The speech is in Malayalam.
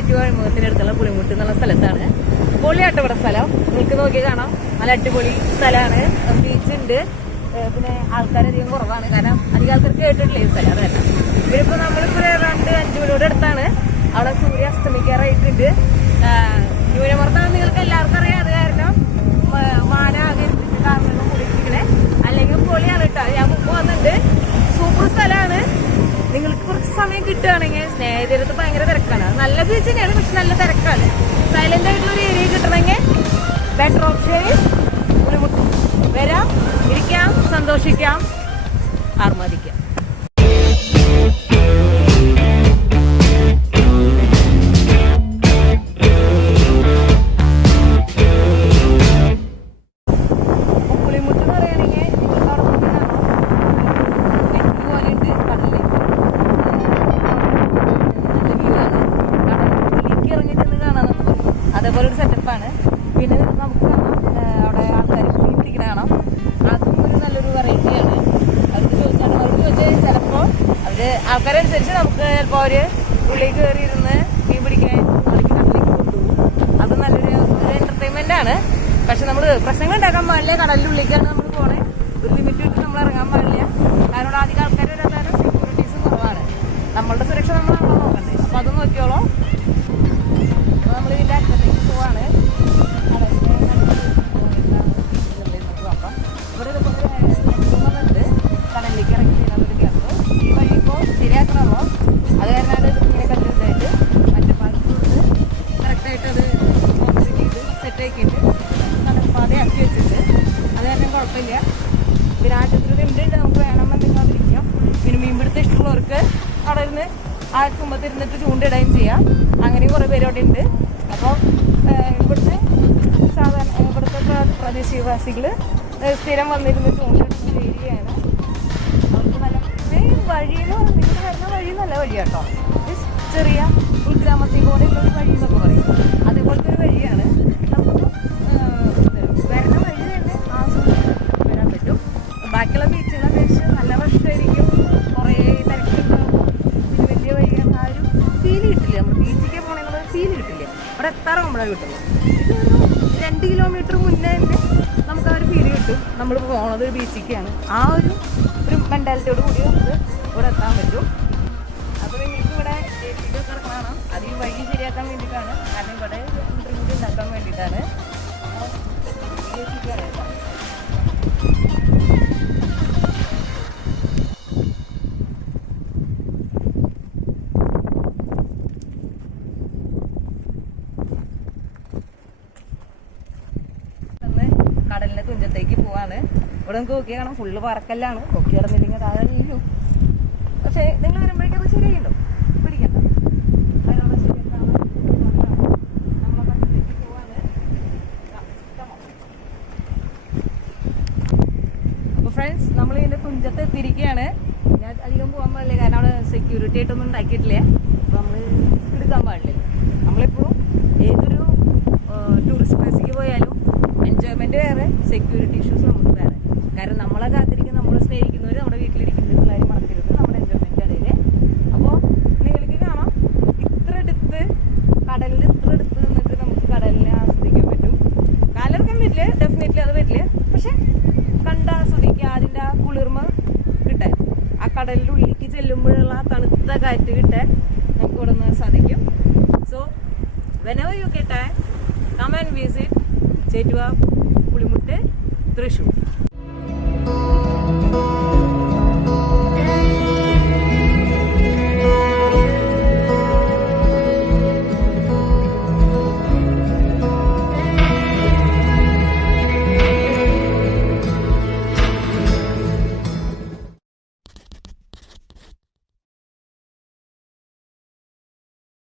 ചേറ്റുവ അഴിമുഖത്തിൻ്റെ അടുത്തുള്ള പുളിമുട്ട് എന്നുള്ള സ്ഥലത്താണ്. പൊളിയാട്ടോ ഇവിടെ സ്ഥലം. നിങ്ങൾക്ക് നോക്കി കാണാം, നല്ല അടിപൊളി സ്ഥലമാണ്. ബീച്ചുണ്ട്, പിന്നെ ആൾക്കാരധികം കുറവാണ്. കാരണം അധികം ആൾക്കാർക്ക് കേട്ടിട്ടില്ല ഈ സ്ഥലം. അതല്ല ഇവരിപ്പോൾ നമ്മളിപ്പോൾ 2-5 കിലോയുടെ അടുത്താണ്. അവിടെ സൂര്യ അസ്തമിക്കാറായിട്ടുണ്ട്. ന്യൂനമർദ്ദമാണ് നിങ്ങൾക്ക് എല്ലാവർക്കും അറിയാം. അത് കാരണം മാന അങ്ങനെ കാരണങ്ങൾ കൂടിയിരിക്കണേ. അല്ലെങ്കിൽ പൊളിയാണ് കേട്ടോ. ഞാൻ മുമ്പ് വന്നിട്ടുണ്ട്. സൂപ്പർ സ്ഥലമാണ്. നിങ്ങൾക്ക് കുറച്ച് സമയം കിട്ടുകയാണെങ്കിൽ സ്നേഹിതരത്ത് ഭയങ്കര തിരക്കാണ്. നല്ല ബീച്ച് തന്നെയാണ്, പക്ഷെ നല്ല തിരക്കാണ്. സൈലന്റ് ആയിട്ടുള്ള ഒരു ഏരിയ കിട്ടണമെങ്കിൽ ബെറ്റർ ഓപ്ഷൻ പുളിമുട്ട്. വരാം, ഇരിക്കാം, സന്തോഷിക്കാം, ആർമാദിക്കാം. പുളിമുട്ട് എന്ന് പറയുകയാണെങ്കിൽ അതേപോലെ ഒരു സെറ്റപ്പാണ്. പിന്നെ നമുക്ക് അവിടെ ആൾക്കാർ മീൻ പിടിക്കുന്ന കാണാം. അതും ഒരു നല്ലൊരു വെറൈറ്റിയാണ്. അവർക്ക് ചോദിച്ചാൽ ചിലപ്പോൾ അവർ ആൾക്കാരനുസരിച്ച് നമുക്ക് ചിലപ്പോൾ അവർ ഉള്ളിൽ കയറി ഇരുന്ന് മീൻ പിടിക്കാൻ നാളേക്ക് കടലിലേക്ക് കൊണ്ടുപോകും. അത് നല്ലൊരു എന്റർടൈൻമെന്റ് ആണ്. പക്ഷെ നമ്മൾ പ്രശ്നങ്ങൾ ഉണ്ടാക്കാൻ പാടില്ല. കടലിനുള്ളിലേക്കാണ് നമ്മൾ പോണേ. ഒരു ലിമിറ്റ് വിട്ട് നമ്മൾ ഇറങ്ങാൻ പാടില്ല. കാരണം അധികം ആൾക്കാർ വരാൻ സെക്യൂരിറ്റീസും കുറവാണ്. നമ്മളുടെ സുരക്ഷ നമ്മളാണോ നോക്കണ്ടേ. അപ്പം അത് നോക്കിയോളൂ. നമ്മൾ ഇതിൻ്റെ അറ്റത്തേക്ക് പോവാണ്. ഇവിടെ ഇതുപോലുണ്ട് കടലിലേക്ക് ഇറങ്ങി ചെയ്യുന്നൊരു ക്യാമ്പ്. ഈ വഴി ഇപ്പോൾ ശരിയാക്കണമോ അത് കാരണം ഇങ്ങനെ കണ്ടിട്ടായിട്ട് മറ്റേ പാടത്തോട് കറക്റ്റായിട്ട് അത് കോൺക്രീറ്റ് ചെയ്ത് സെറ്റാക്കിയിട്ട് കടൽപ്പാതയാക്കി വെച്ചിട്ട് അത് കാരണം കുഴപ്പമില്ല. പിന്നെ ആശുപത്രി ഉണ്ട്, നമുക്ക് വേണമെന്നുണ്ടെങ്കിൽ അതിരിക്കാം. പിന്നെ മീൻപിടുത്തം ഇഷ്ടമുള്ളവർക്ക് അവിടെ ഇരുന്ന് ആ ചുമത്തിരുന്നിട്ട് ചൂണ്ടിടുകയും ചെയ്യാം. അങ്ങനെയും കുറേ പേര് അവിടെ ഉണ്ട്. അപ്പോൾ ഇവിടുത്തെ സാധാരണ ഇവിടുത്തെ പ്രദേശവാസികൾ സ്ഥിരം വന്നിരുന്ന് ചൂണ്ടിടുന്ന ഏരിയയാണ്. അവർക്ക് നല്ല വഴിയെന്ന് പറഞ്ഞിട്ട് വരുന്ന വഴി നല്ല വഴിയാട്ടോ. ചെറിയ ഉൾഗ്രാമത്തിൽ കൂടെ ഉള്ളൊരു വഴി എന്നൊക്കെ പറയും. അതേപോലത്തെ ഒരു വഴിയാണ്. നമുക്ക് വരുന്ന വഴി തന്നെ ആസ്വദിച്ച് വരാൻ പറ്റും. ബാക്കിയുള്ള ബീച്ചുകളെ അപേക്ഷിച്ച് നല്ല റഷായിരിക്കും. കുറേ തിരക്കുണ്ടാവും. പിന്നെ വലിയ വഴിയാണ്. ആ ഒരു ഫീൽ കിട്ടില്ല. നമ്മൾ ബീച്ചിലേക്ക് പോകണമെന്നുള്ള ഫീൽ കിട്ടില്ല. അവിടെ എത്താറാകുമ്പോഴാണ് കിട്ടുള്ളൂ. ഇതൊരു 2 കിലോമീറ്റർ മുന്നേ തന്നെ നമുക്ക് ആ ഒരു ഫീൽ കിട്ടും. നമ്മൾ പോണത് ബീച്ചിലേക്കാണ്. ആ ഒരു മെൻറ്റാലിറ്റിയോട് കൂടി നമുക്ക് ഇവിടെ എത്താൻ പറ്റും. അപ്പോൾ നിങ്ങൾക്ക് ഇവിടെ വീഡിയോ കിടക്കണം. അത് ഈ വഴി ശരിയാക്കാൻ വേണ്ടിയിട്ടാണ്. കാരണം ഇവിടെ എൻട്രി കൂടി ഉണ്ടാക്കാൻ വേണ്ടിയിട്ടാണ്. കടലിൻ്റെ തുഞ്ചത്തേക്ക് പോവാണ്. ഇവിടെ നമുക്ക് നോക്കി കാണാം, ഫുള്ള് പറക്കല്ലാണ്. നോക്കി കിടന്നില്ലെങ്കിൽ താഴെ വീഴും. പക്ഷേ നിങ്ങൾ വരുമ്പോഴേക്കും അത് ശരിയായിട്ടുണ്ടോ പിടിക്കണ്ട. അതിനുള്ള ശരിയാക്കാണ് നമ്മളെ പട്ടത്തേക്ക് പോവാണ്. അപ്പോൾ ഫ്രണ്ട്സ്, നമ്മൾ ഇതിൻ്റെ തുഞ്ചത്ത് എത്തിയിരിക്കുകയാണ്. ഞാൻ അധികം പോകാൻ പാടില്ല, കാരണം അവിടെ സെക്യൂരിറ്റി ആയിട്ടൊന്നും ഉണ്ടാക്കിയിട്ടില്ല. അപ്പോൾ നമ്മൾ എടുക്കാൻ പാടില്ല. നമ്മളെപ്പോഴും ഏതൊരു ടൂറിസ്റ്റ് പ്ലേസിലേക്ക് പോയാലും എൻജോയ്മെൻറ്റ് വേറെ, സെക്യൂരിറ്റി ഇഷ്യൂസ് നമുക്ക് വേറെ. കാരണം നമ്മളെ കാത്തിരിക്കുന്ന, നമ്മളെ സ്നേഹിക്കുന്നവർ നമ്മുടെ വീട്ടിലിരിക്കുന്ന കാര്യം മറക്കരുത്. നമ്മുടെ എൻജോയ്മെൻറ്റ് ഇടയിൽ. അപ്പോൾ നിങ്ങൾക്ക് കാണാം, ഇത്ര അടുത്ത് കടലിൽ ഇത്ര അടുത്ത് നിന്നിട്ട് നമുക്ക് കടലിനെ ആസ്വദിക്കാൻ പറ്റും. കാലിറക്കാൻ പറ്റില്ല, ഡെഫിനറ്റ്ലി അത് പറ്റില്ല. പക്ഷെ കണ്ടാസ്വദിക്കുക, അതിൻ്റെ ആ കുളിർമ കിട്ടാൻ, ആ കടലിൻ്റെ ഉള്ളിലേക്ക് ചെല്ലുമ്പോഴുള്ള ആ തണുത്ത കാറ്റ് കിട്ടാൻ നമുക്ക് ഇവിടെ നിന്ന് സാധിക്കും. So whenever you get time, come and visit Chetuva, Pulimut, Thrissur.